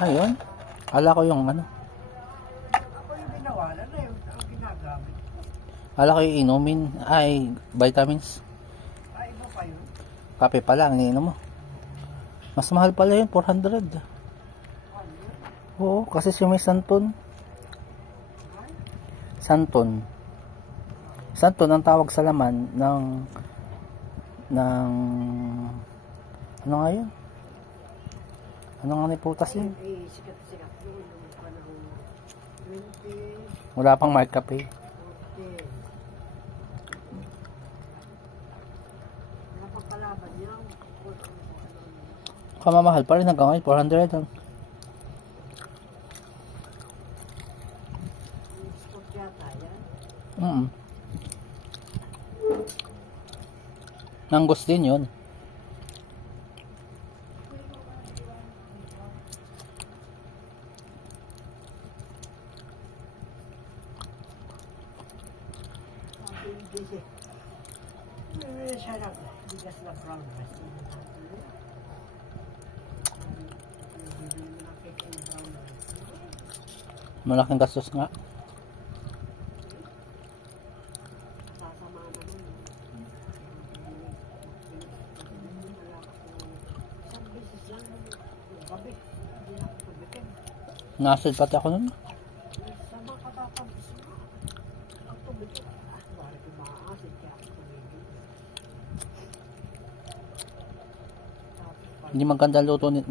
Ayun. Ala ko yung ano. Ako yung binawalan na yung ginagamit. Ala ko yung inumin. Ay, vitamins. Ay, iba pa yun. Kape pa lang, iniinom mo. Mas mahal pala yun, 400. Oo, kasi siya may santon. Santon. Santon ang tawag sa laman ng ano nga yun? Ano nga ni putas yun? Eh, sikat-sikat yun. Yung panahon 20, Wala pang markup eh. 40. Wala pang kalaban yan. Kamamahal pa rin hanggang ngayon, 400 lang. Sport yata yan. Nanggos din yun. Siya lang. Bigas na brown rice. Malaking gastos nga. Nasid pati ako nun. Hindi maganda luto nito.